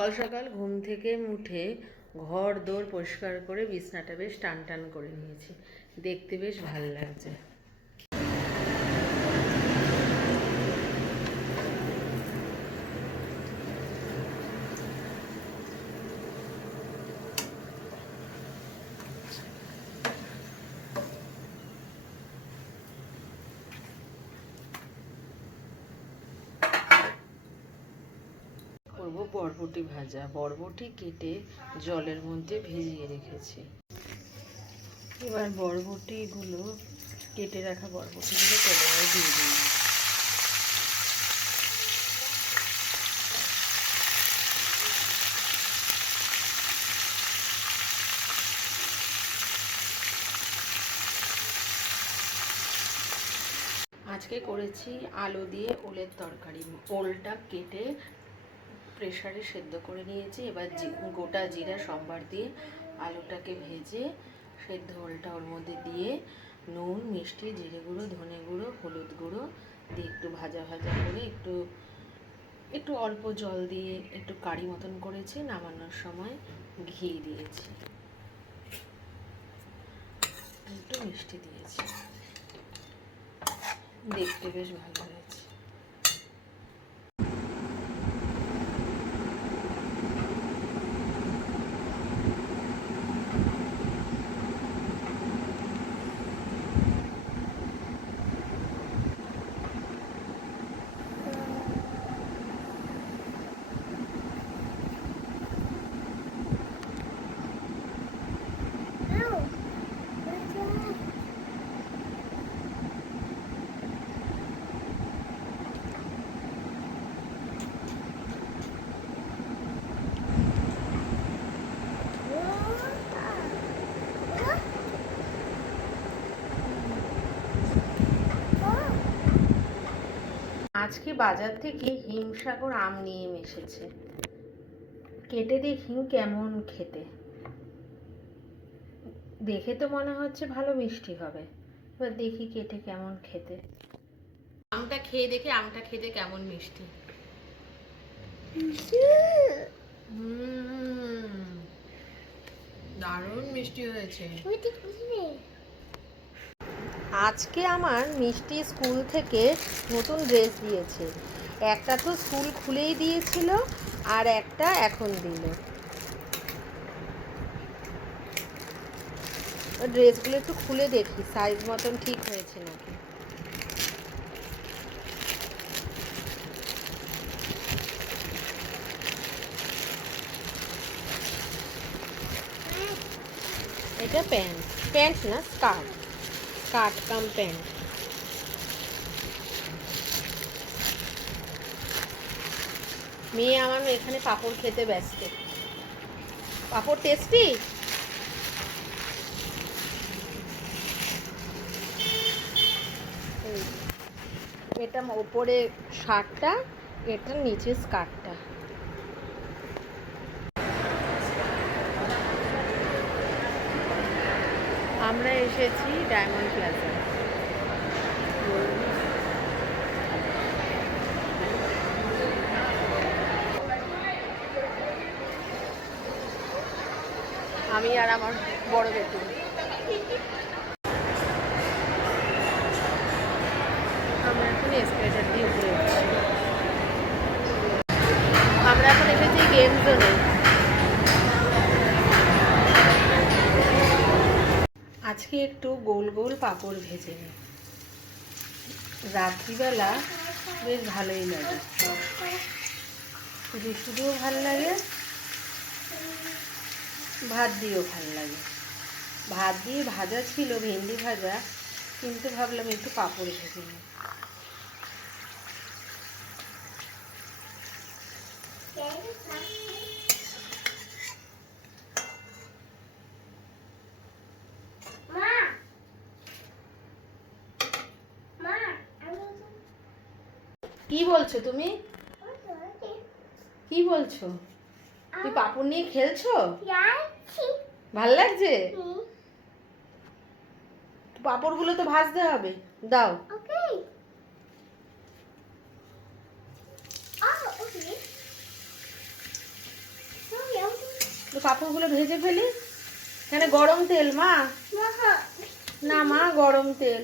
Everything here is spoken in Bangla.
সকাল সকাল ঘুম থেকে উঠে ঘর দোর পরিষ্কার করে বিছনাটা বেশ টান টান করে নিয়েছি, দেখতে বেশ ভালো লাগছে। করব বরবটি ভাজা। বরবটি কেটে জলের মধ্যে ভিজিয়ে রেখেছি। এবার বরবটিগুলো, কেটে রাখা বরবটিগুলো তেলে দিয়ে দিই। আজকে করেছি আলু দিয়ে ওলের তরকারি। ওলটা কেটে প্রেসারে সেদ্ধ করে নিয়েছি। এবার গোটা জিরা সম্বার দিয়ে আলুটাকে ভেজে সেদ্ধ ওলটা ওর মধ্যে দিয়ে নুন, মিষ্টি, জিরে গুঁড়ো, ধনে গুঁড়ো, হলুদ গুঁড়ো দিয়ে একটু ভাজা ভাজা করে একটু অল্প জল দিয়ে একটু কারি মতন করেছি। নামানোর সময় ঘি দিয়েছি, একটু মিষ্টি দিয়েছি, দেখতে বেশ ভালো হয়েছে। আজকে বাজার থেকে হিমসাগর আম নিয়ে এসেছে। কেটে দেখি কেমন খেতে। দেখে তো মনে হচ্ছে ভালো মিষ্টি হবে। এবার দেখি কেটে কেমন খেতে। আমটা খেতে কেমন মিষ্টি। দারুণ মিষ্টি হয়েছে। আজকে আমার মিষ্টি স্কুল থেকে নতুন ড্রেস দিয়েছে। একটা তো স্কুল খুলেই দিয়েছিল, আর একটা এখন দিল। ড্রেসগুলো একটু খুলে দেখি সাইজ মতন ঠিক হয়েছে নাকি। এটা প্যান্ট না, স্কার্ট কাম প্যান্ট। মেয়ে আমার এখানে পাঁপড় খেতে ব্যস্ত। পাঁপড় টেস্টি। এটা ওপরে শার্টটা, এটা নিচে স্কার্টটা। আমরা এসেছি ডায়মন্ড প্লাজা। আমি আর আমার বড় বেটু। আমরা এখন এসকেলেটর দিয়ে উপরে উঠছি। আমরা এখন এসেছি গেম জোনে। আজকে একটু গোল গোল পাঁপড় ভেজে নিই। রাত্রিবেলা বেশ ভালোই লাগে, শুধুও ভালো লাগে, ভাত দিয়েও ভালো লাগে। ভাত দিয়ে ভাজা ছিল, ভেন্ডি ভাজা, কিন্তু ভাবলাম একটু পাঁপড় ভেজে নিই। কি বলছো তুমি? কি বলছো? তুই পাঁপড় নিয়ে খেলছো? ভাল লাগছে? পাঁপড়গুলো তো ভাজতে হবে, দাও। পাঁপড়গুলো ভেজে ফেলি। এখানে গরম তেল মা, না মা গরম তেল।